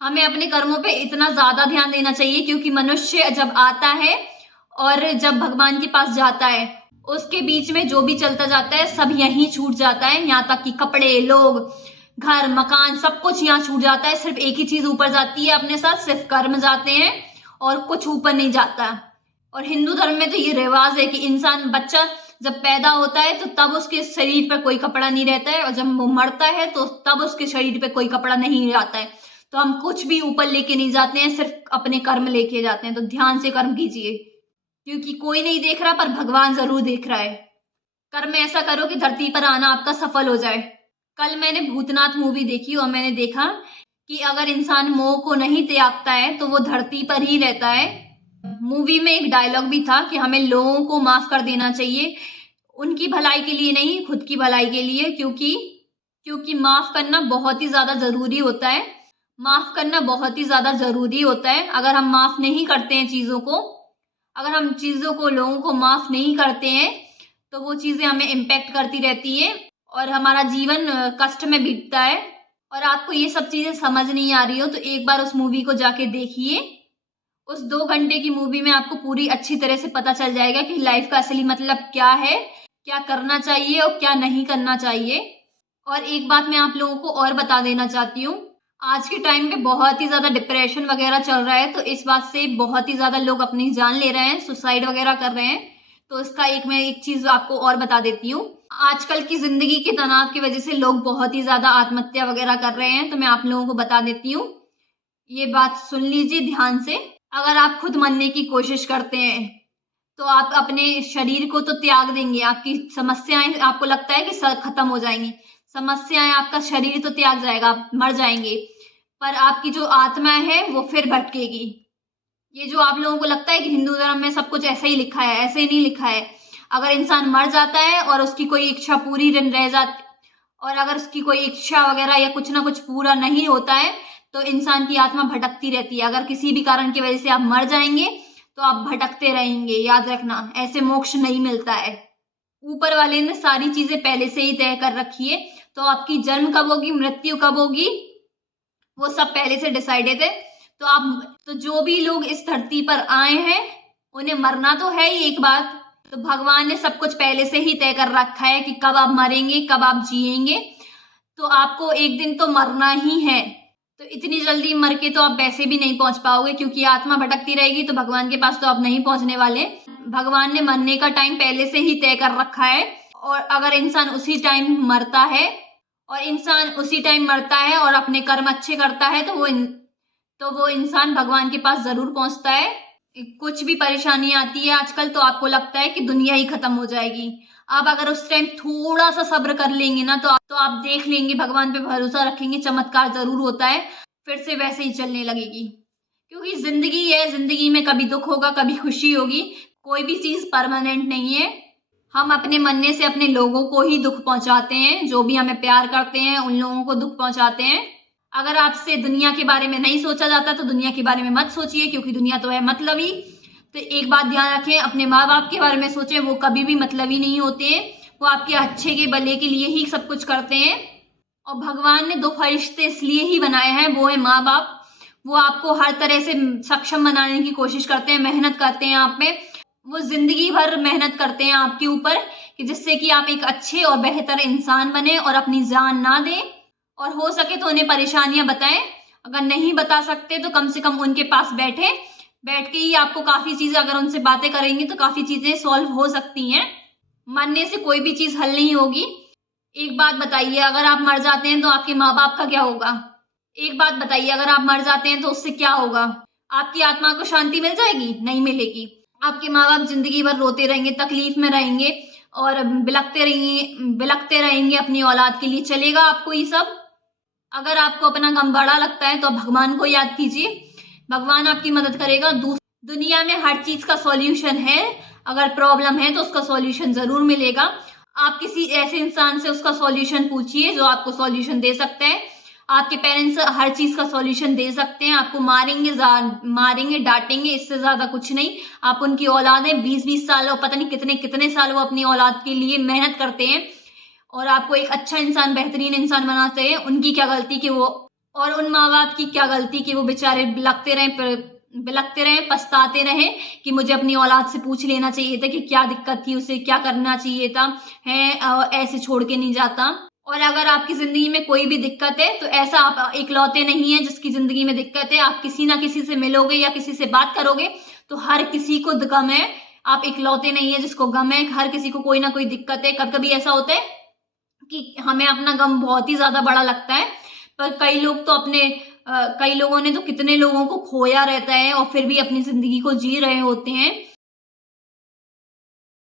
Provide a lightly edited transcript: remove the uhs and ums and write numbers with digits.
हमें अपने कर्मों पे इतना ज्यादा ध्यान देना चाहिए, क्योंकि मनुष्य जब आता है और जब भगवान के पास जाता है, उसके बीच में जो भी चलता जाता है सब यहीं छूट जाता है। यहाँ तक कि कपड़े, लोग, घर, मकान, सब कुछ यहाँ छूट जाता है। सिर्फ एक ही चीज ऊपर जाती है अपने साथ, सिर्फ कर्म जाते हैं और कुछ ऊपर नहीं जाता। और हिंदू धर्म में तो ये रिवाज है कि इंसान, बच्चा जब पैदा होता है तो तब उसके शरीर पर कोई कपड़ा नहीं रहता है, और जब वो मरता है तो तब उसके शरीर पे कोई कपड़ा नहीं रहता है। तो हम कुछ भी ऊपर लेके नहीं जाते हैं, सिर्फ अपने कर्म लेके जाते हैं। तो ध्यान से कर्म कीजिए, क्योंकि कोई नहीं देख रहा पर भगवान जरूर देख रहा है। कर्म ऐसा करो कि धरती पर आना आपका सफल हो जाए। कल मैंने भूतनाथ मूवी देखी और मैंने देखा कि अगर इंसान मोह को नहीं त्यागता है तो वो धरती पर ही रहता है। मूवी में एक डायलॉग भी था कि हमें लोगों को माफ कर देना चाहिए, उनकी भलाई के लिए नहीं, खुद की भलाई के लिए। क्योंकि माफ करना बहुत ही ज्यादा जरूरी होता है। माफ करना बहुत ही ज्यादा जरूरी होता है। अगर हम माफ नहीं करते हैं चीजों को, अगर हम चीजों को, लोगों को माफ नहीं करते हैं, तो वो चीजें हमें इम्पेक्ट करती रहती है और हमारा जीवन कष्ट में बीतता है। और आपको ये सब चीजें समझ नहीं आ रही हो तो एक बार उस मूवी को जाके देखिए। उस 2 घंटे की मूवी में आपको पूरी अच्छी तरह से पता चल जाएगा कि लाइफ का असली मतलब क्या है, क्या करना चाहिए और क्या नहीं करना चाहिए। और एक बात मैं आप लोगों को और बता देना चाहती हूँ, आज के टाइम पे बहुत ही ज्यादा डिप्रेशन वगैरह चल रहा है, तो इस बात से बहुत ही ज्यादा लोग अपनी जान ले रहे हैं, सुसाइड वगैरह कर रहे हैं। तो इसका मैं एक चीज आपको और बता देती हूँ। आजकल की जिंदगी के तनाव की वजह से लोग बहुत ही ज्यादा आत्महत्या वगैरह कर रहे हैं, तो मैं आप लोगों को बता देती हूँ, ये बात सुन लीजिए ध्यान से। अगर आप खुद मरने की कोशिश करते हैं तो आप अपने शरीर को तो त्याग देंगे, आपकी समस्याएं, आपको लगता है कि खत्म हो जाएंगी समस्याएं, आपका शरीर तो त्याग जाएगा, आप मर जाएंगे, पर आपकी जो आत्मा है वो फिर भटकेगी। ये जो आप लोगों को लगता है कि हिंदू धर्म में सब कुछ ऐसा ही लिखा है, ऐसे ही नहीं लिखा है। अगर इंसान मर जाता है और उसकी कोई इच्छा पूरी रह जाती, और अगर उसकी कोई इच्छा वगैरह या कुछ ना कुछ पूरा नहीं होता है, तो इंसान की आत्मा भटकती रहती है। अगर किसी भी कारण की वजह से आप मर जाएंगे तो आप भटकते रहेंगे, याद रखना, ऐसे मोक्ष नहीं मिलता है। ऊपर वाले ने सारी चीजें पहले से ही तय कर रखी है, तो आपकी जन्म कब होगी, मृत्यु कब होगी, वो सब पहले से डिसाइडेड है। तो जो भी लोग इस धरती पर आए हैं उन्हें मरना तो है ही एक बार। तो भगवान ने सब कुछ पहले से ही तय कर रखा है कि कब आप मरेंगे, कब आप जिएंगे। तो आपको एक दिन तो मरना ही है। तो इतनी जल्दी मर के तो आप वैसे भी नहीं पहुंच पाओगे, क्योंकि आत्मा भटकती रहेगी, तो भगवान के पास तो आप नहीं पहुंचने वाले। भगवान ने मरने का टाइम पहले से ही तय कर रखा है, और अगर इंसान उसी टाइम मरता है और अपने कर्म अच्छे करता है तो वो इंसान भगवान के पास जरूर पहुंचता है। कुछ भी परेशानी आती है आजकल तो आपको लगता है कि दुनिया ही खत्म हो जाएगी। आप अगर उस टाइम थोड़ा सा सब्र कर लेंगे ना, तो आप देख लेंगे, भगवान पे भरोसा रखेंगे, चमत्कार जरूर होता है, फिर से वैसे ही चलने लगेगी। क्योंकि जिंदगी है, जिंदगी में कभी दुख होगा, कभी खुशी होगी, कोई भी चीज परमानेंट नहीं है। हम अपने मरने से अपने लोगों को ही दुख पहुंचाते हैं, जो भी हमें प्यार करते हैं उन लोगों को दुख पहुंचाते हैं। अगर आपसे दुनिया के बारे में नहीं सोचा जाता तो दुनिया के बारे में मत सोचिए, क्योंकि दुनिया तो है मतलबी। तो एक बात ध्यान रखें, अपने माँ बाप के बारे में सोचें, वो कभी भी मतलबी नहीं होते हैं, वो आपके अच्छे के भले के लिए ही सब कुछ करते हैं। और भगवान ने 2 फरिश्ते इसलिए ही बनाए हैं, वो है माँ बाप। वो आपको हर तरह से सक्षम बनाने की कोशिश करते हैं, मेहनत करते हैं आप में, वो जिंदगी भर मेहनत करते हैं आपके ऊपर, कि जिससे कि आप एक अच्छे और बेहतर इंसान बने और अपनी जान ना दें। और हो सके तो उन्हें परेशानियां बताएं, अगर नहीं बता सकते तो कम से कम उनके पास बैठ के ही आपको काफी चीजें, अगर उनसे बातें करेंगे तो काफी चीजें सॉल्व हो सकती हैं। मरने से कोई भी चीज हल नहीं होगी। एक बात बताइए, अगर आप मर जाते हैं तो आपके माँ बाप का क्या होगा? एक बात बताइए, अगर आप मर जाते हैं तो उससे क्या होगा? आपकी आत्मा को शांति मिल जाएगी? नहीं मिलेगी। आपके माँ बाप जिंदगी भर रोते रहेंगे, तकलीफ में रहेंगे और बिलखते रहेंगे अपनी औलाद के लिए। चलेगा आपको ये सब? अगर आपको अपना गम बड़ा लगता है तो भगवान को याद कीजिए, भगवान आपकी मदद करेगा। दुनिया में हर चीज का सॉल्यूशन है, अगर प्रॉब्लम है तो उसका सॉल्यूशन जरूर मिलेगा। आप किसी ऐसे इंसान से उसका सॉल्यूशन पूछिए जो आपको सॉल्यूशन दे सकता है। आपके पेरेंट्स हर चीज का सॉल्यूशन दे सकते हैं, आपको मारेंगे डांटेंगे, इससे ज्यादा कुछ नहीं। आप उनकी औलाद है, 20-20 साल और पता नहीं कितने कितने साल वो अपनी औलाद के लिए मेहनत करते हैं और आपको एक अच्छा इंसान, बेहतरीन इंसान बनाते हैं। उनकी क्या गलती कि वो और उन माँ बाप की क्या गलती कि वो बेचारे बिलखते रहे, पछताते रहे कि मुझे अपनी औलाद से पूछ लेना चाहिए था कि क्या दिक्कत थी, उसे क्या करना चाहिए था, है ऐसे छोड़ के नहीं जाता। और अगर आपकी जिंदगी में कोई भी दिक्कत है तो ऐसा आप इकलौते नहीं है जिसकी जिंदगी में दिक्कत है। आप किसी ना किसी से मिलोगे या किसी से बात करोगे तो हर किसी को गम है। आप इकलौते नहीं है जिसको गम है, हर किसी को कोई ना कोई दिक्कत है। कभी कभी ऐसा होता है कि हमें अपना गम बहुत ही ज्यादा बड़ा लगता है, पर कई लोग तो कई लोगों ने तो कितने लोगों को खोया रहता है और फिर भी अपनी जिंदगी को जी रहे होते हैं।